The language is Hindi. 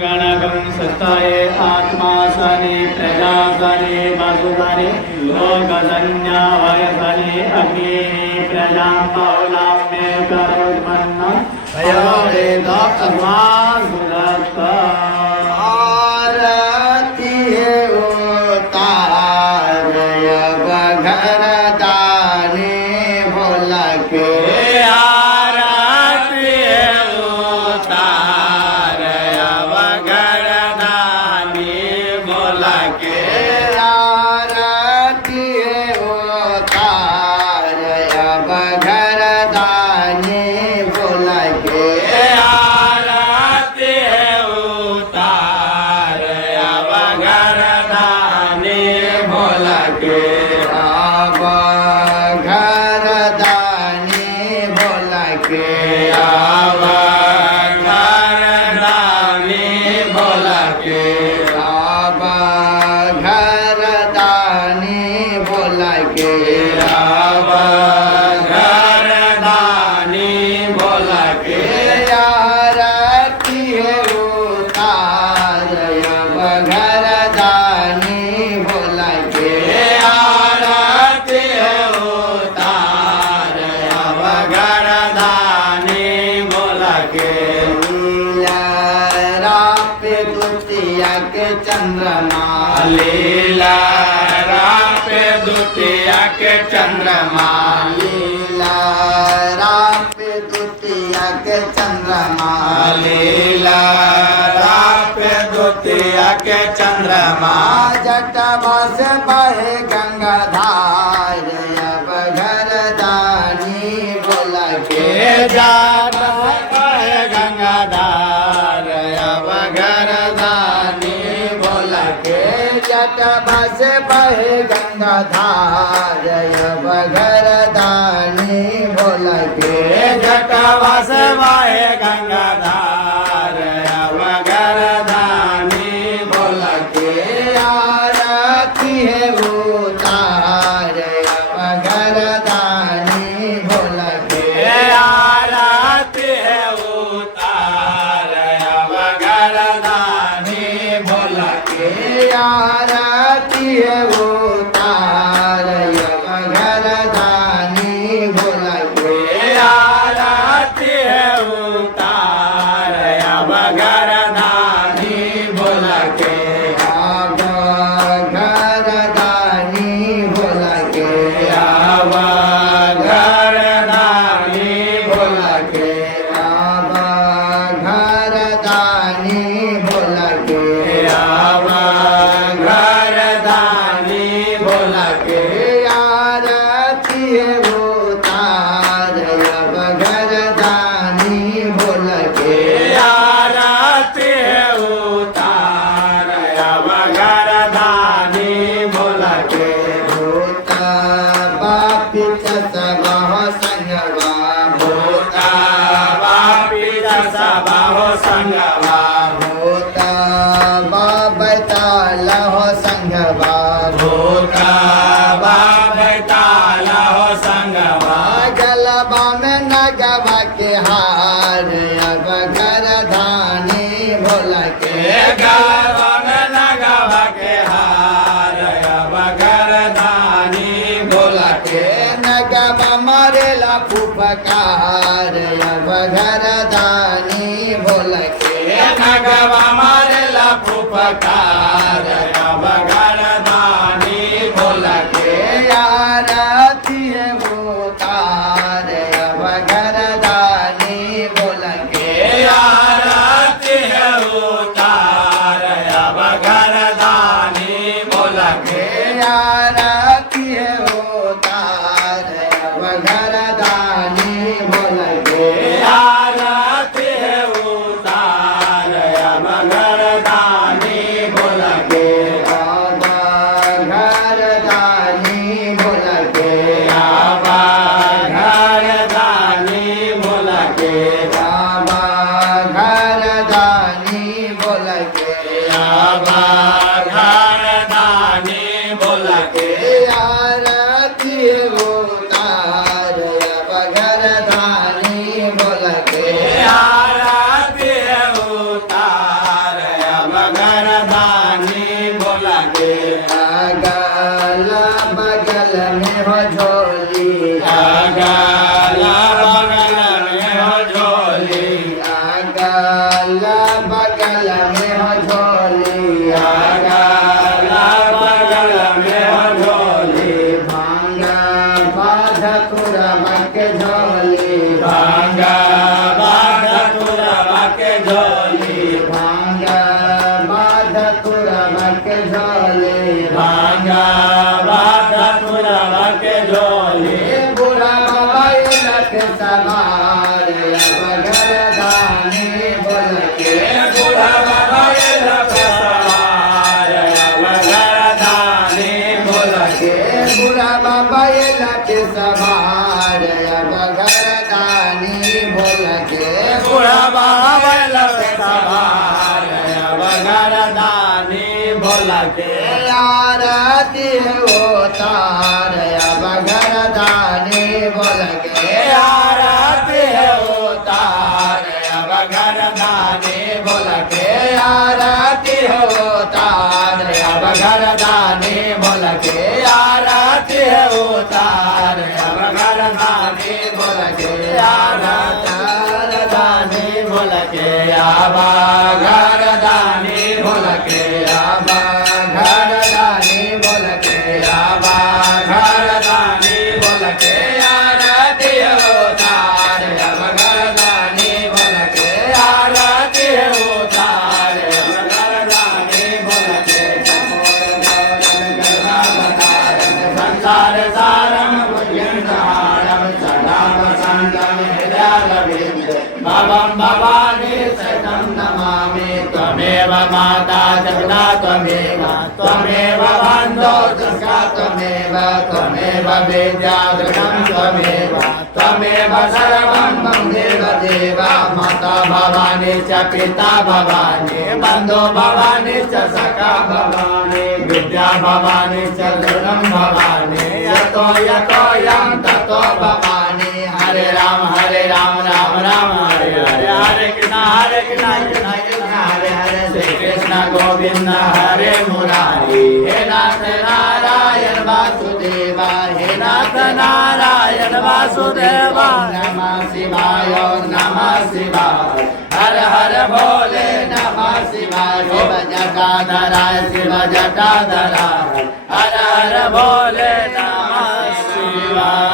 गणगं सत्ताये आत्मा सने प्रजा सने वसुधने लोकसंज्ञा वयसने अग्नि प्रजां बहुलां मे करोत्पन्नं भयोरेत अस्मासुरत्वा आरती उतारय बघरदाने भोला के चंद्रमा लीला रापे द्वितीया के चंद्रमा लीला रापे द्वितीया के चंद्रमा लीला रापे द्वितीया के चंद्रमा जटवा से बहे गंगाधार अब घरदानी बोला के जाता बहे गंगाधार अब घरदानी बोला के जटवा से बहे गंगाधार अब घरदानी बोला के जटवा से बहे गंगाधार अब घरदानी बोला के आरती है उतार अब घरदानी बोला के आरती है उतार अब घरदानी बोला के आरती है उतार अब घरदानी बोला के आरती है उतार अब घरदानी बोला के अब घरदानी बोला के अब घरदानी बोला के अब घरदानी बोला के अब घरदानी बोला के आरती है उतार अब घरदानी बोला के आरती है उतार अब घरदानी बोला के भूता बापी चसबा संगवा भूता बापी दसबा हो संगवा भूता बाबैताल हो संगवा भूता बाबैताल हो संगवा गलबा में नगवा के हार अब घरदानी भोला के गलबा में नगवा के हार अब घरदानी बोला के नगवा मारेला फुफकार अब घरदानी भोला के नगवा मारेला फुफकार अब घरदानी बोला के आरती है उतार अब घरदानी भोला के आरती है उतार अब घरदानी बोला के आरती है उतार अब घरदानी भोला के आरती है उतार अब घरदानी बोला के अब घरदानी भोला के अब घरदानी बोला के अब घरदानी भोला के अब घरदानी बोला के आरती है उतार अब घरदानी भोला के आरती है उतार बगल में हो झोली गला बगल में हो झोली भांगा बाधा तुरवा के झोली भांगा बाधा तुरवा के झोली भांगा बाधा तुरवा के झोली भांगा बाधा तुरवा के झोली बुढ़ा मोबाइल के सवार अब घरदानी बोल के बूढ़ा मोबाइल पे सवार अब घरदानी बोल के बुढ़ा मोबाइल के सवार अब घरदानी बोल के बूढ़ा मोबाइल पे सवार अब घरदानी बोल के आरती उतार अब घरदानी बोल के आरती उतार अब घरदानी बोल के आरती उतार अब घरदानी बोल के आरती उतार अब घरदानी बोल के घरदानी बोल के आबा घरदानी बोल के आबा घरदानी बोल के आबा घरदानी बोल के आरती उतार अब घरदानी बोल के आरती उतार अब घरदानी बोल के संसार सारम भुजंगारम सदा वसंतम हृदयारविंद भवम भवानी सतम नमामि त्वमेव माता जगदा त्वमेव त्वमेव बन्धो दुर्गा त्वमेव त्वमेव विद्या दृढं त्वमेव त्वमेव सर्वं मम देव देव माता भवानी च पिता भवानी बन्धो भवानी च सखा भवानी विद्या भवानी च दृढं भवानी यतो यतो यं ततो भवानी हरे राम राम राम हरे हरे हरे कृष्ण कृष्ण कृष्ण हरे हरे श्री कृष्ण गोविंद हरे मुरारी हे नाथ नारायण वासुदेवा हे नाथ नारायण वासुदेवा नमः शिवाय हर हर भोले नमः शिवाय शिव जटाधराय शिव जटाधराय हर हर भोले नमः शिवाय